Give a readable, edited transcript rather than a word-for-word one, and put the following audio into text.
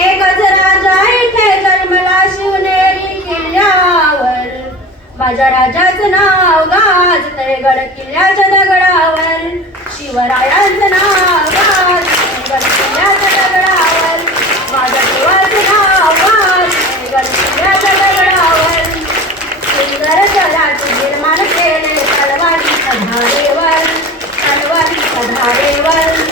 एकच राजा इथे जन्मला शिवनेरी किल्ल्यावर, माझ्या राजाचं नाव गाजतंय गड किल्ल्याच्या दगडावर, शिवरायांचं नाव गाजतंय गड किल्ल्याच्या दगडावर, माझ्या देवाचं नाव गाजतंय गड किल्ल्याच्या दगडावर. सुंदर जगाचे निर्माण केले तलवारीच्या धारेवर, तलवारीच्या धारेवर.